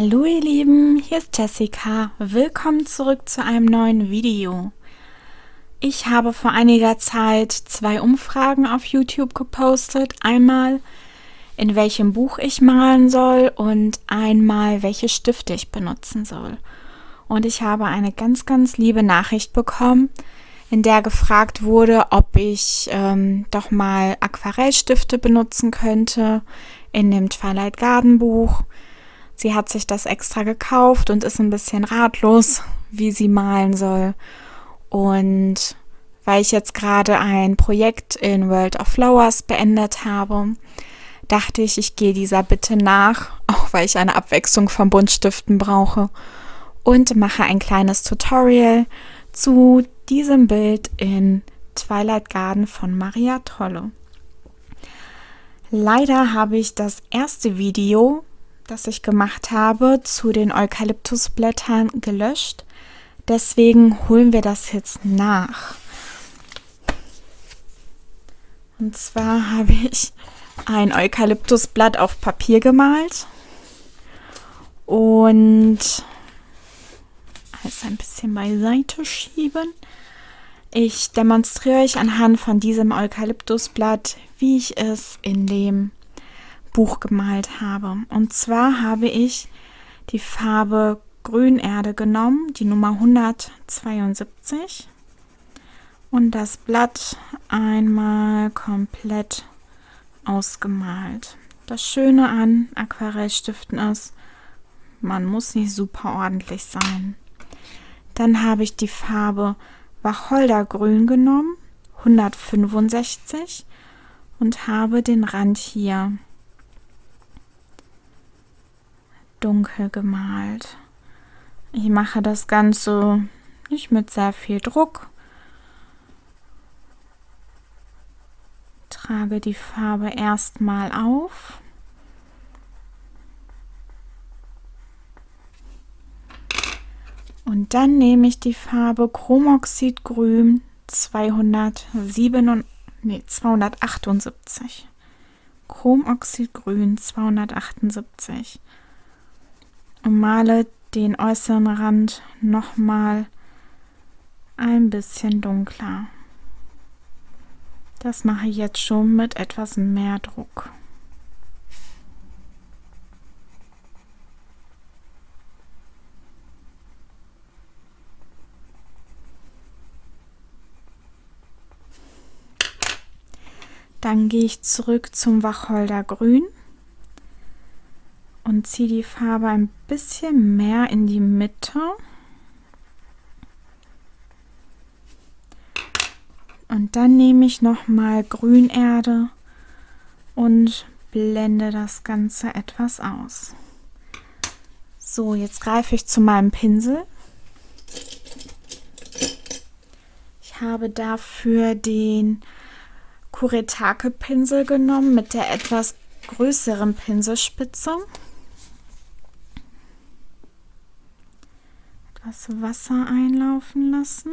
Hallo ihr Lieben, hier ist Jessica. Willkommen zurück zu einem neuen Video. Ich habe vor einiger Zeit 2 Umfragen auf YouTube gepostet. Einmal, in welchem Buch ich malen soll und einmal, welche Stifte ich benutzen soll. Und ich habe eine ganz, ganz liebe Nachricht bekommen, in der gefragt wurde, ob ich doch mal Aquarellstifte benutzen könnte in dem Twilight Garden Buch. Sie hat sich das extra gekauft und ist ein bisschen ratlos, wie sie malen soll. Und weil ich jetzt gerade ein Projekt in World of Flowers beendet habe, dachte ich, ich gehe dieser Bitte nach, auch weil ich eine Abwechslung von Buntstiften brauche, und mache ein kleines Tutorial zu diesem Bild in Twilight Garden von Maria Trolle. Leider habe ich das erste Video, das ich gemacht habe, zu den Eukalyptusblättern gelöscht. Deswegen holen wir das jetzt nach. Und zwar habe ich ein Eukalyptusblatt auf Papier gemalt und alles ein bisschen beiseite schieben. Ich demonstriere euch anhand von diesem Eukalyptusblatt, wie ich es in dem Buch gemalt habe. Und zwar habe ich die Farbe Grünerde genommen, die Nummer 172, und das Blatt einmal komplett ausgemalt. Das Schöne an Aquarellstiften ist, man muss nicht super ordentlich sein. Dann habe ich die Farbe Wacholdergrün genommen, 165, und habe den Rand hier dunkel gemalt. Ich mache das Ganze nicht mit sehr viel Druck. Trage die Farbe erstmal auf. Und dann nehme ich die Farbe Chromoxidgrün 278. Chromoxidgrün 278. Und male den äußeren Rand nochmal ein bisschen dunkler. Das mache ich jetzt schon mit etwas mehr Druck. Dann gehe ich zurück zum Wacholdergrün und ziehe die Farbe ein bisschen mehr in die Mitte. Und dann nehme ich nochmal Grünerde und blende das Ganze etwas aus. So, jetzt greife ich zu meinem Pinsel. Ich habe dafür den Kuretake-Pinsel genommen mit der etwas größeren Pinselspitze. Etwas Wasser einlaufen lassen.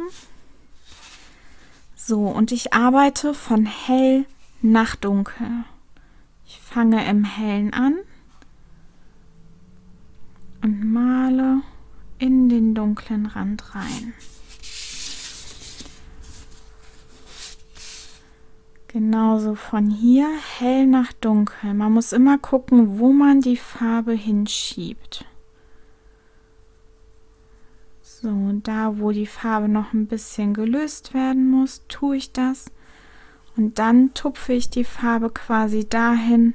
So, und ich arbeite von hell nach dunkel. Ich fange im Hellen an und male in den dunklen Rand rein. Genauso von hier hell nach dunkel. Man muss immer gucken, wo man die Farbe hinschiebt. So, da wo die Farbe noch ein bisschen gelöst werden muss, tue ich das. Und dann tupfe ich die Farbe quasi dahin,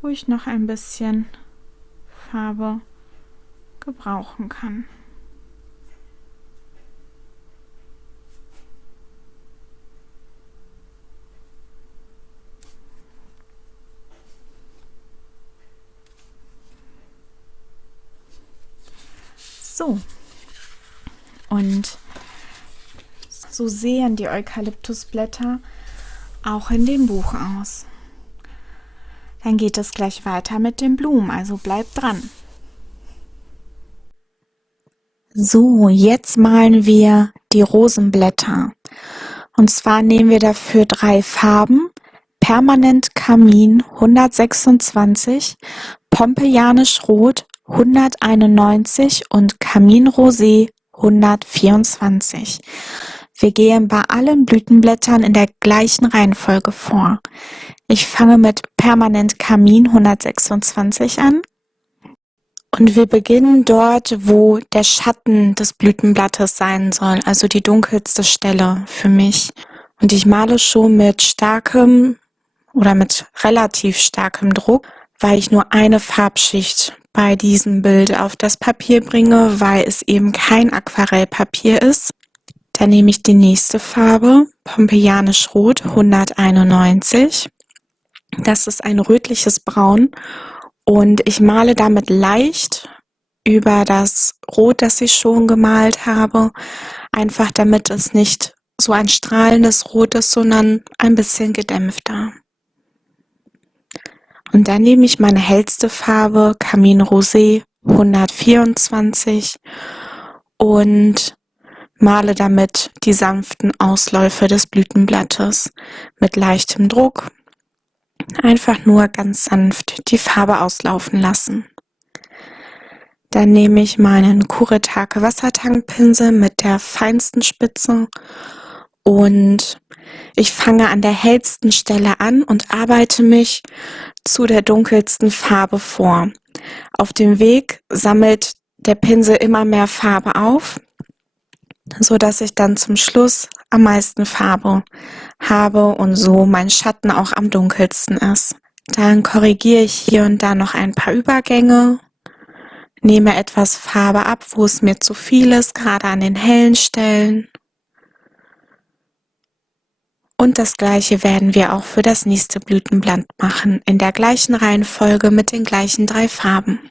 wo ich noch ein bisschen Farbe gebrauchen kann. So, und so sehen die Eukalyptusblätter auch in dem Buch aus. Dann geht es gleich weiter mit den Blumen, also bleibt dran. So, jetzt malen wir die Rosenblätter. Und zwar nehmen wir dafür 3 Farben: Permanent Kamin 126, Pompeianisch Rot 191 und Kaminrosé 124. Wir gehen bei allen Blütenblättern in der gleichen Reihenfolge vor. Ich fange mit Permanent Kamin 126 an und wir beginnen dort, wo der Schatten des Blütenblattes sein soll, also die dunkelste Stelle für mich. Und ich male schon mit starkem oder mit relativ starkem Druck, weil ich nur eine Farbschicht bei diesem Bild auf das Papier bringe, weil es eben kein Aquarellpapier ist. Dann nehme ich die nächste Farbe, Pompeianisch Rot 191. Das ist ein rötliches Braun und ich male damit leicht über das Rot, das ich schon gemalt habe, einfach damit es nicht so ein strahlendes Rot ist, sondern ein bisschen gedämpfter. Und dann nehme ich meine hellste Farbe, Kaminrosé 124 und male damit die sanften Ausläufe des Blütenblattes mit leichtem Druck. Einfach nur ganz sanft die Farbe auslaufen lassen. Dann nehme ich meinen Kuretake Wassertankpinsel mit der feinsten Spitze und ich fange an der hellsten Stelle an und arbeite mich zu der dunkelsten Farbe vor. Auf dem Weg sammelt der Pinsel immer mehr Farbe auf, so dass ich dann zum Schluss am meisten Farbe habe und so mein Schatten auch am dunkelsten ist. Dann korrigiere ich hier und da noch ein paar Übergänge, nehme etwas Farbe ab, wo es mir zu viel ist, gerade an den hellen Stellen. Und das gleiche werden wir auch für das nächste Blütenblatt machen, in der gleichen Reihenfolge mit den gleichen 3 Farben.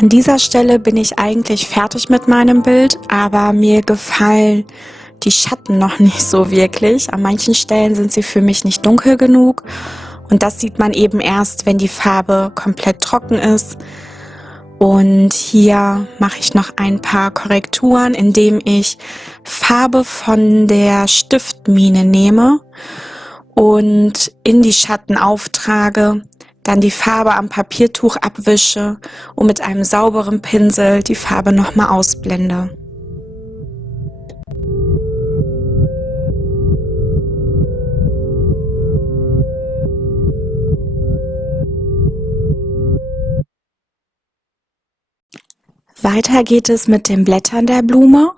An dieser Stelle bin ich eigentlich fertig mit meinem Bild, aber mir gefallen die Schatten noch nicht so wirklich. An manchen Stellen sind sie für mich nicht dunkel genug und das sieht man eben erst, wenn die Farbe komplett trocken ist. Und hier mache ich noch ein paar Korrekturen, indem ich Farbe von der Stiftmine nehme und in die Schatten auftrage, dann die Farbe am Papiertuch abwische und mit einem sauberen Pinsel die Farbe nochmal ausblende. Weiter geht es mit den Blättern der Blume.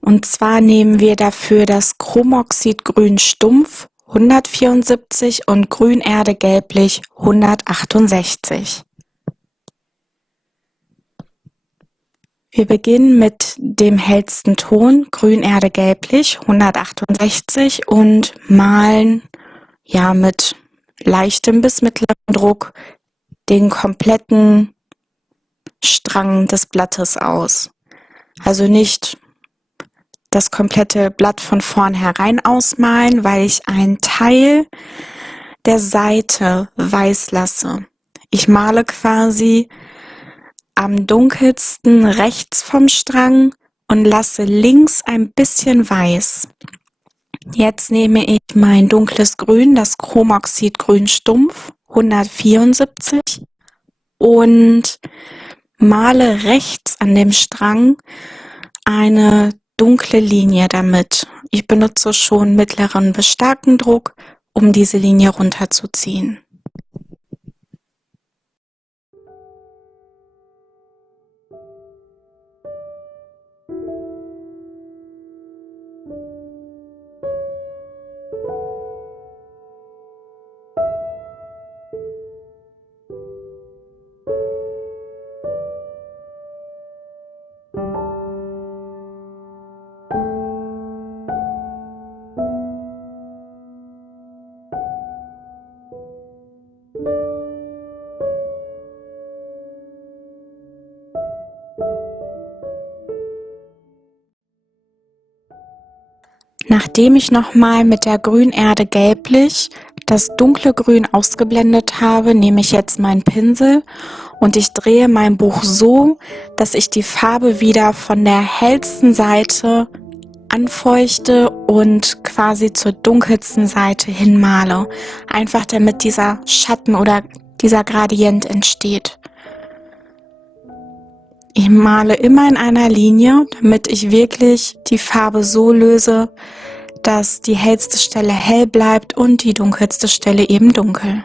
Und zwar nehmen wir dafür das Chromoxidgrün Stumpf 174 und Grünerde Gelblich 168. Wir beginnen mit dem hellsten Ton, Grünerde Gelblich 168 und malen mit leichtem bis mittlerem Druck den kompletten Strang des Blattes aus. Also nicht das komplette Blatt von vornherein ausmalen, weil ich einen Teil der Seite weiß lasse. Ich male quasi am dunkelsten rechts vom Strang und lasse links ein bisschen weiß. Jetzt nehme ich mein dunkles Grün, das Chromoxidgrün Stumpf 174 und male rechts an dem Strang eine dunkle Linie damit. Ich benutze schon mittleren bis starken Druck, um diese Linie runterzuziehen. Nachdem ich nochmal mit der Grünerde Gelblich das dunkle Grün ausgeblendet habe, nehme ich jetzt meinen Pinsel und ich drehe mein Buch so, dass ich die Farbe wieder von der hellsten Seite anfeuchte und quasi zur dunkelsten Seite hinmale. Einfach damit dieser Schatten oder dieser Gradient entsteht. Ich male immer in einer Linie, damit ich wirklich die Farbe so löse, dass die hellste Stelle hell bleibt und die dunkelste Stelle eben dunkel.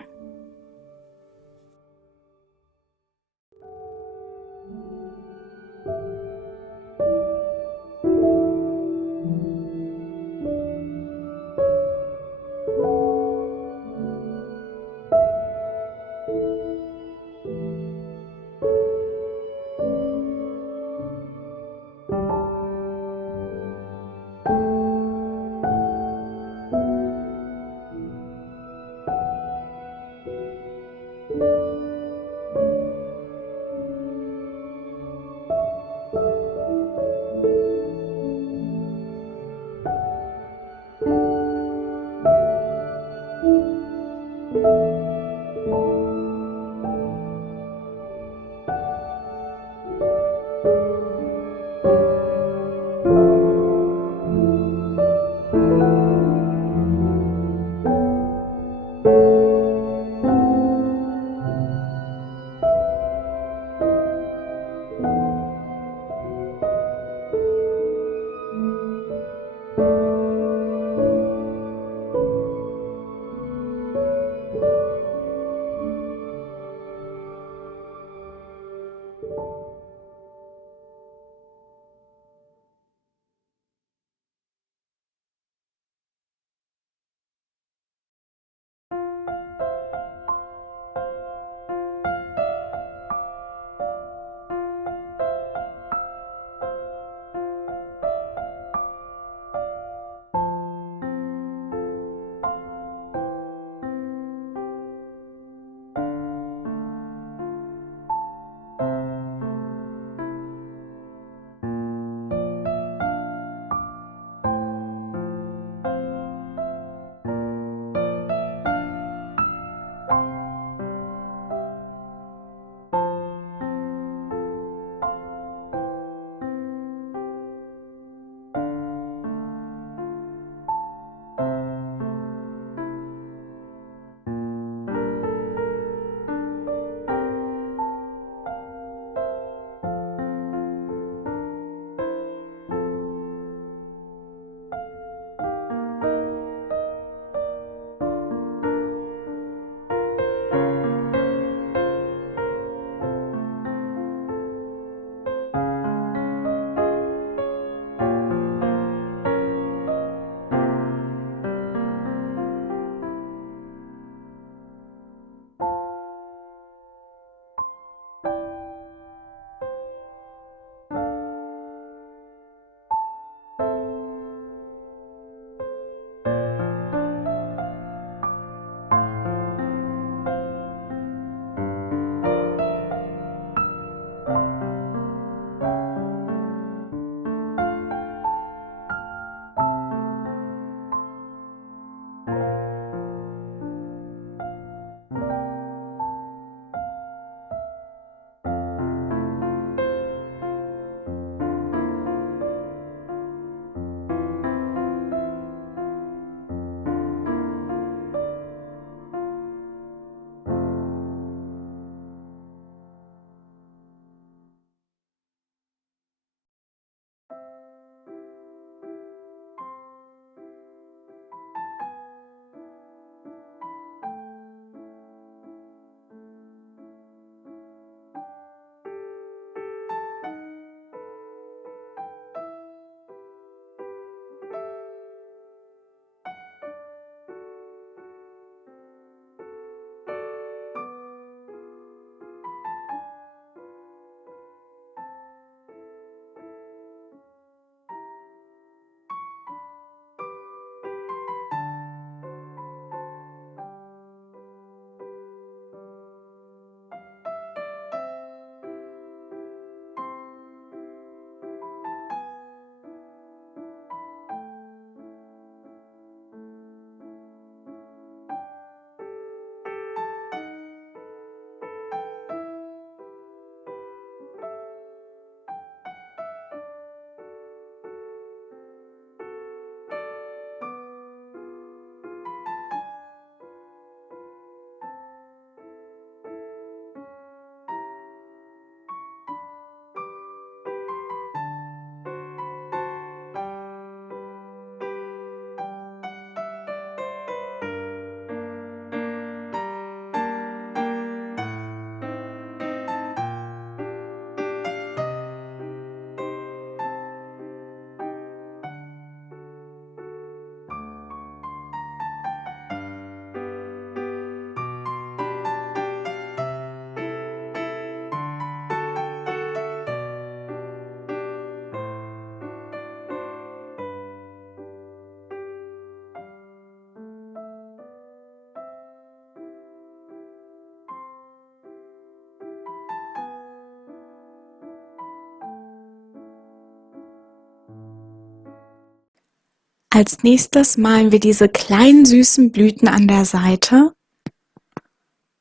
Als nächstes malen wir diese kleinen süßen Blüten an der Seite.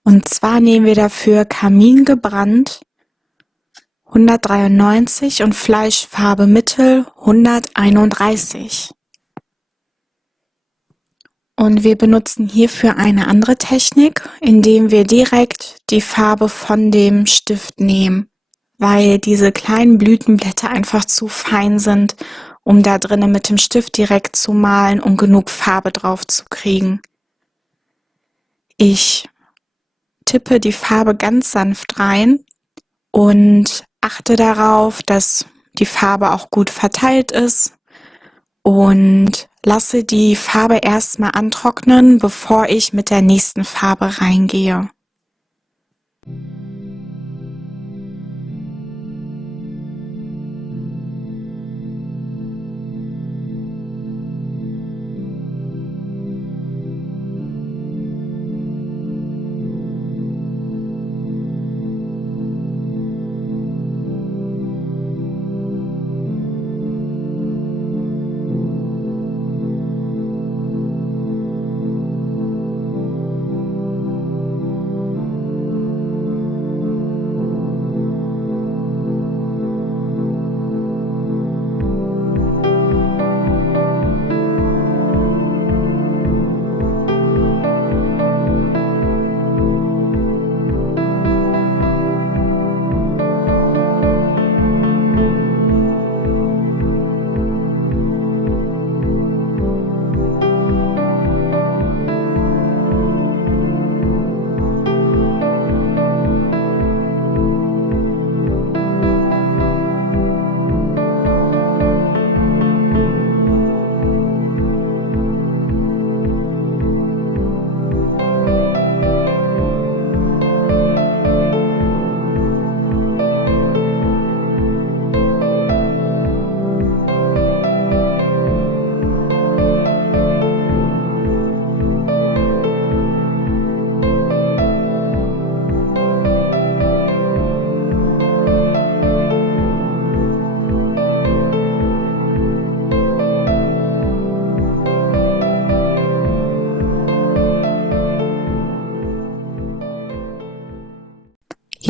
Und zwar nehmen wir dafür Karmin gebrannt 193 und Fleischfarbe Mittel 131. Und wir benutzen hierfür eine andere Technik, indem wir direkt die Farbe von dem Stift nehmen, weil diese kleinen Blütenblätter einfach zu fein sind, um da drinnen mit dem Stift direkt zu malen, um genug Farbe drauf zu kriegen. Ich tippe die Farbe ganz sanft rein und achte darauf, dass die Farbe auch gut verteilt ist und lasse die Farbe erstmal antrocknen, bevor ich mit der nächsten Farbe reingehe.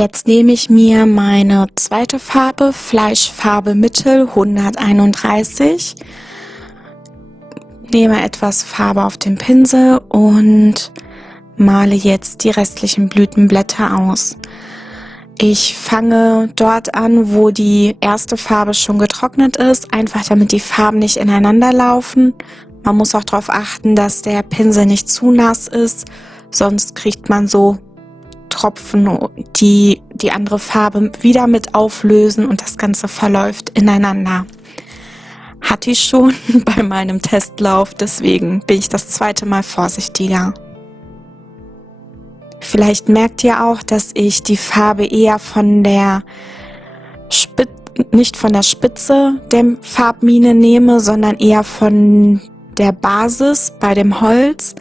Jetzt nehme ich mir meine zweite Farbe, Fleischfarbe Mittel 131, nehme etwas Farbe auf den Pinsel und male jetzt die restlichen Blütenblätter aus. Ich fange dort an, wo die erste Farbe schon getrocknet ist, einfach damit die Farben nicht ineinander laufen. Man muss auch darauf achten, dass der Pinsel nicht zu nass ist, sonst kriegt man so Tropfen, die die andere Farbe wieder mit auflösen und das Ganze verläuft ineinander. Hatte ich schon bei meinem Testlauf, deswegen bin ich das zweite Mal vorsichtiger. Vielleicht merkt ihr auch, dass ich die Farbe eher von der nicht von der Spitze der Farbmine nehme, sondern eher von der Basis bei dem Holz.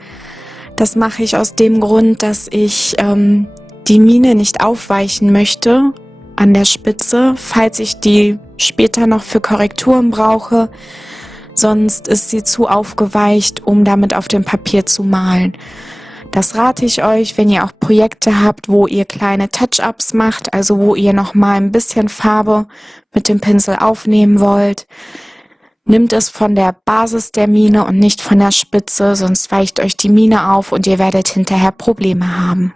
Das mache ich aus dem Grund, dass ich die Mine nicht aufweichen möchte an der Spitze, falls ich die später noch für Korrekturen brauche. Sonst ist sie zu aufgeweicht, um damit auf dem Papier zu malen. Das rate ich euch, wenn ihr auch Projekte habt, wo ihr kleine Touch-ups macht, also wo ihr noch mal ein bisschen Farbe mit dem Pinsel aufnehmen wollt. Nimmt es von der Basis der Mine und nicht von der Spitze, sonst weicht euch die Mine auf und ihr werdet hinterher Probleme haben.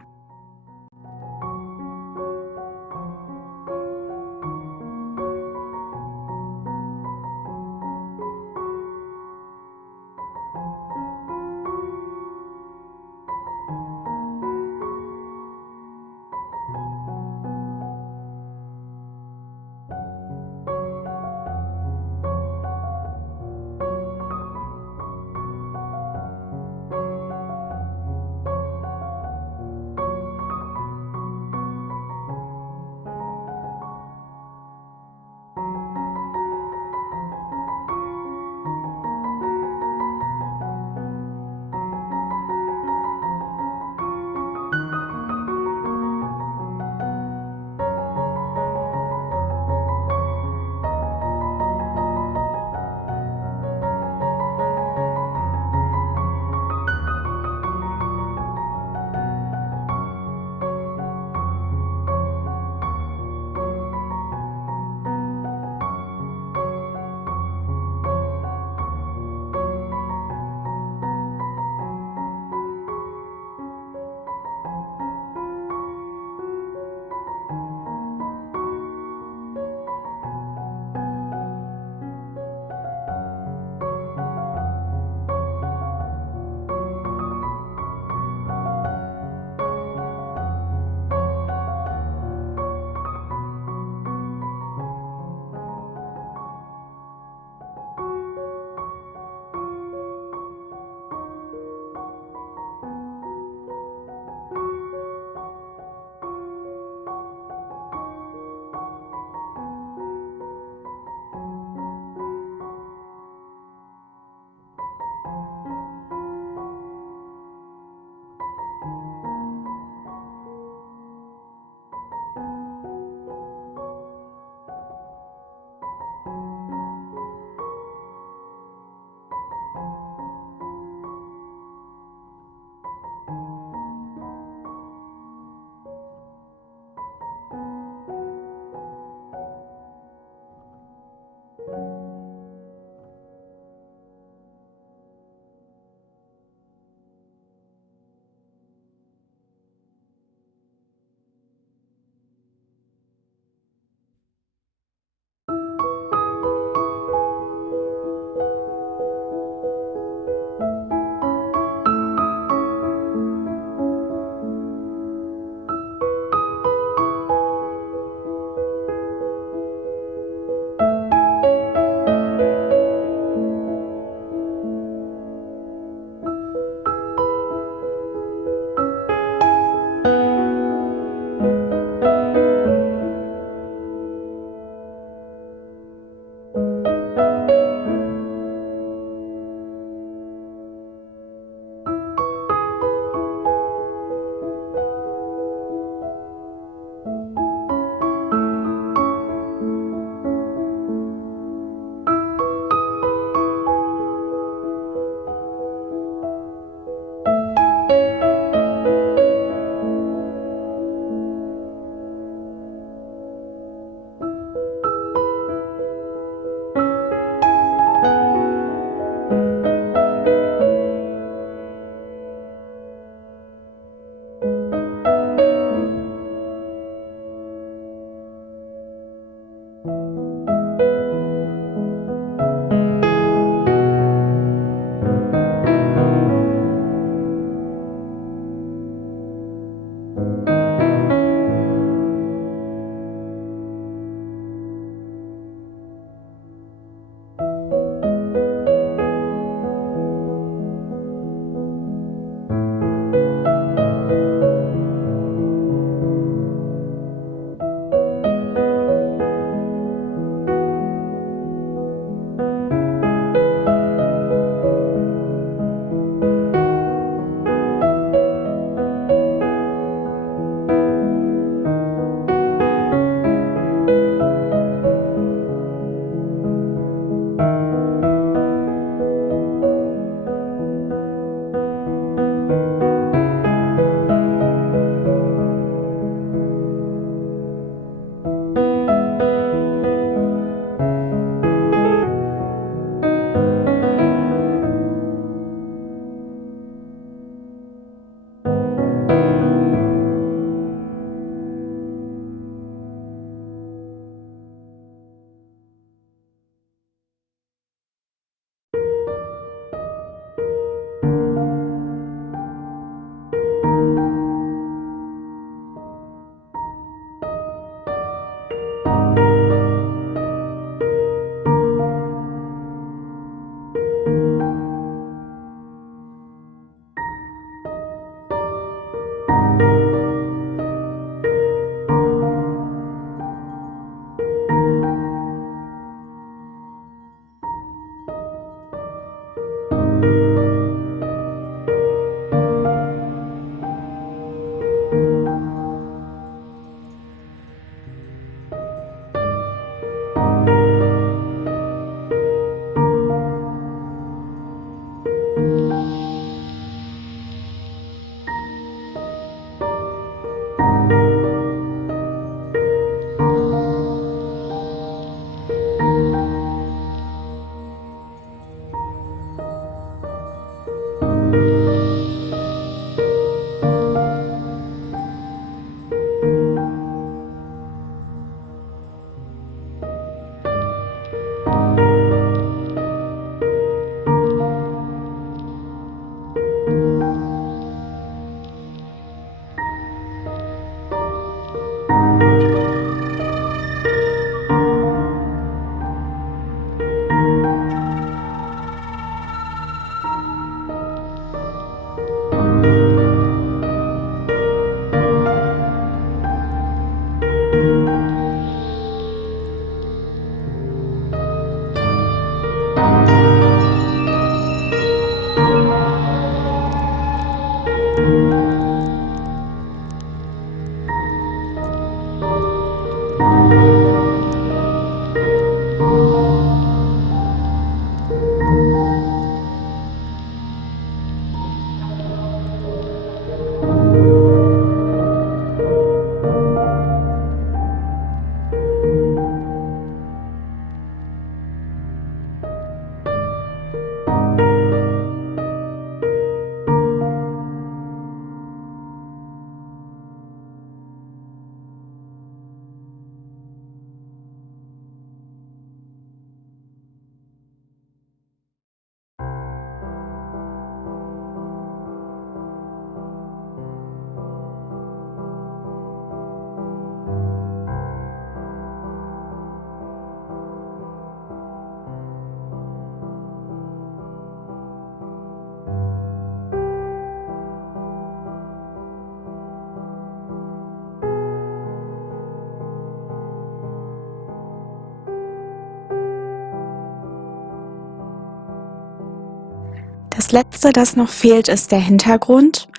Das letzte, das noch fehlt, ist der Hintergrund.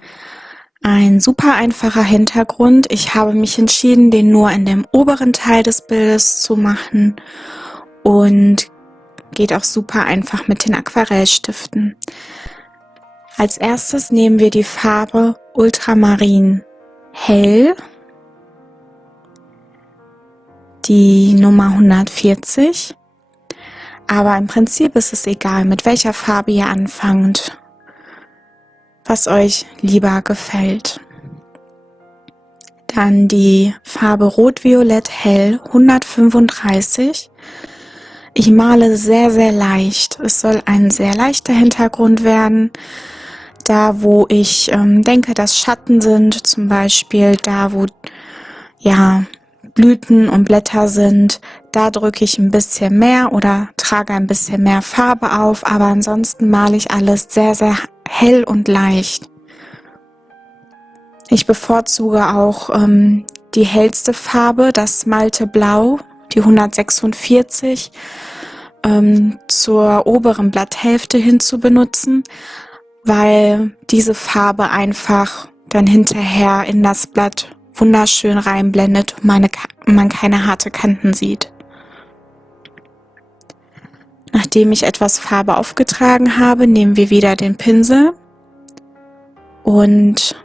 Ein super einfacher Hintergrund. Ich habe mich entschieden, den nur in dem oberen Teil des Bildes zu machen und geht auch super einfach mit den Aquarellstiften. Als erstes nehmen wir die Farbe Ultramarin Hell, die Nummer 140. Aber im Prinzip ist es egal, mit welcher Farbe ihr anfangt, was euch lieber gefällt. Dann die Farbe Rot-Violett Hell 135. Ich male sehr, sehr leicht. Es soll ein sehr leichter Hintergrund werden. Da, wo ich denke, dass Schatten sind, zum Beispiel da, wo ja Blüten und Blätter sind, da drücke ich ein bisschen mehr oder trage ein bisschen mehr Farbe auf, aber ansonsten male ich alles sehr, sehr hell und leicht. Ich bevorzuge auch die hellste Farbe, das Malte Blau, die 146, zur oberen Blatthälfte hin zu benutzen, weil diese Farbe einfach dann hinterher in das Blatt wunderschön reinblendet und man keine harte Kanten sieht. Nachdem ich etwas Farbe aufgetragen habe, nehmen wir wieder den Pinsel und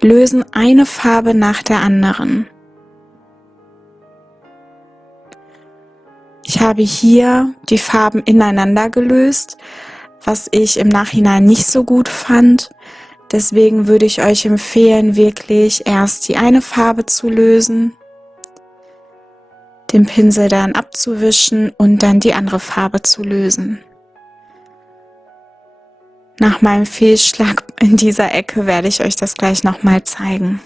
lösen eine Farbe nach der anderen. Ich habe hier die Farben ineinander gelöst, was ich im Nachhinein nicht so gut fand. Deswegen würde ich euch empfehlen, wirklich erst die eine Farbe zu lösen, den Pinsel dann abzuwischen und dann die andere Farbe zu lösen. Nach meinem Fehlschlag in dieser Ecke werde ich euch das gleich nochmal zeigen.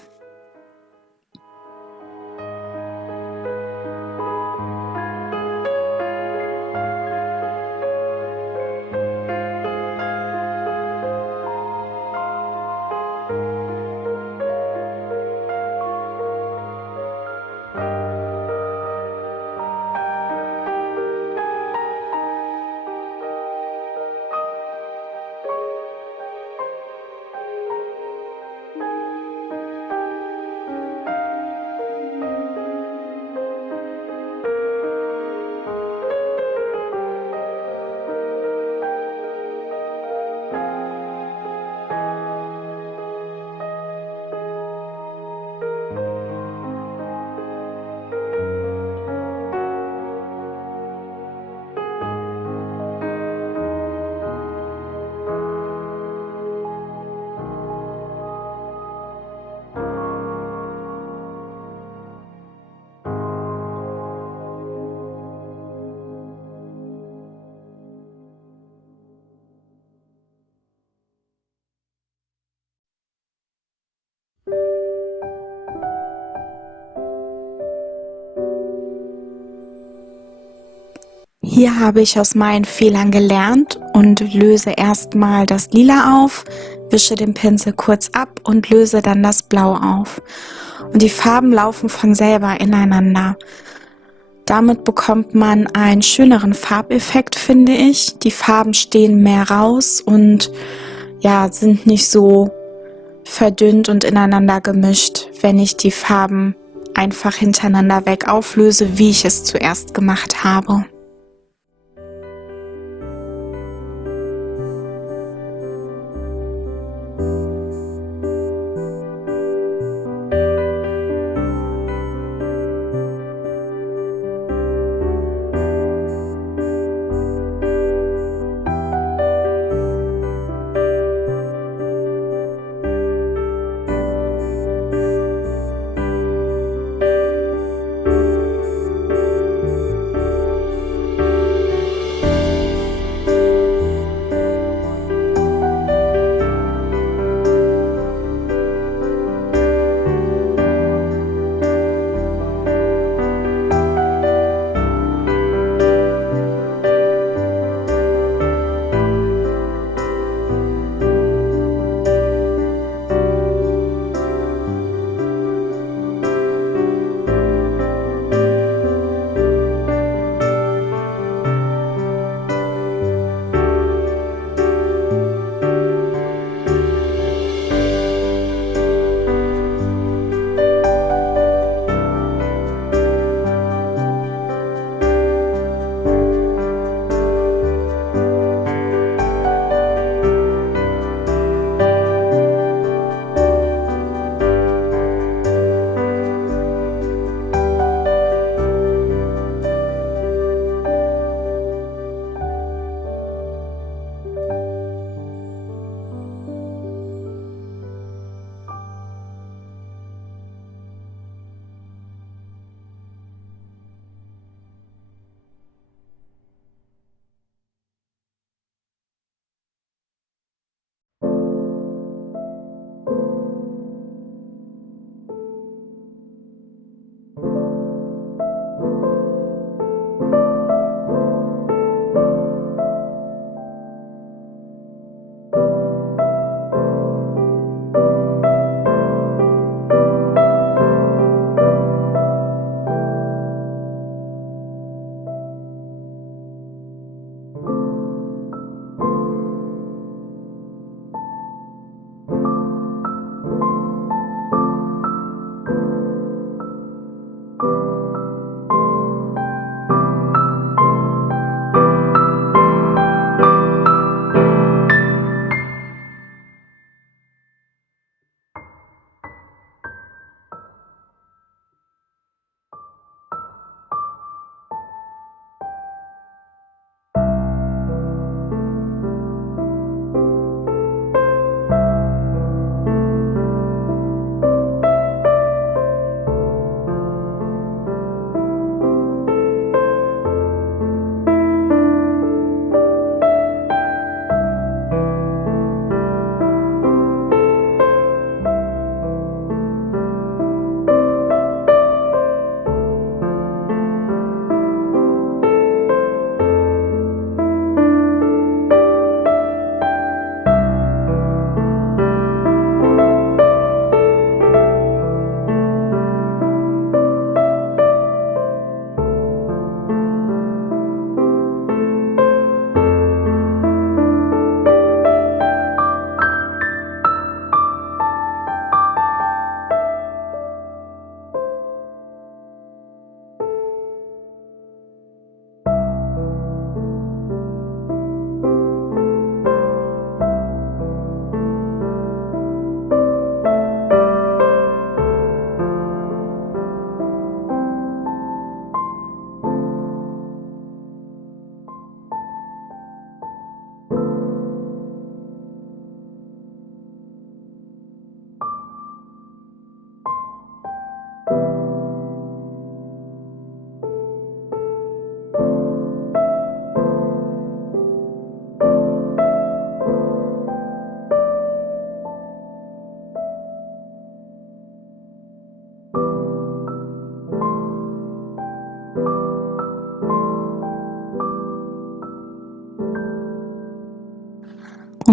Hier habe ich aus meinen Fehlern gelernt und löse erstmal das Lila auf, wische den Pinsel kurz ab und löse dann das Blau auf. Und die Farben laufen von selber ineinander. Damit bekommt man einen schöneren Farbeffekt, finde ich. Die Farben stehen mehr raus und ja, sind nicht so verdünnt und ineinander gemischt, wenn ich die Farben einfach hintereinander weg auflöse, wie ich es zuerst gemacht habe.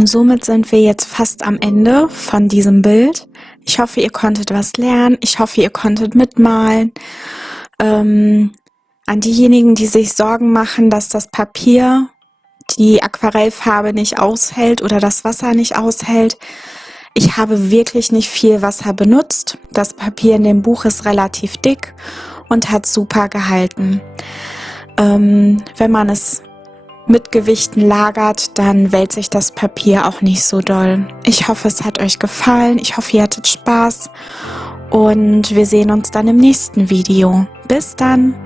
Und somit sind wir jetzt fast am Ende von diesem Bild. Ich hoffe, ihr konntet was lernen. Ich hoffe, ihr konntet mitmalen. An diejenigen, die sich Sorgen machen, dass das Papier die Aquarellfarbe nicht aushält oder das Wasser nicht aushält. Ich habe wirklich nicht viel Wasser benutzt. Das Papier in dem Buch ist relativ dick und hat super gehalten. Wenn man es mit Gewichten lagert, dann wälzt sich das Papier auch nicht so doll. Ich hoffe, es hat euch gefallen. Ich hoffe, ihr hattet Spaß. Und wir sehen uns dann im nächsten Video. Bis dann!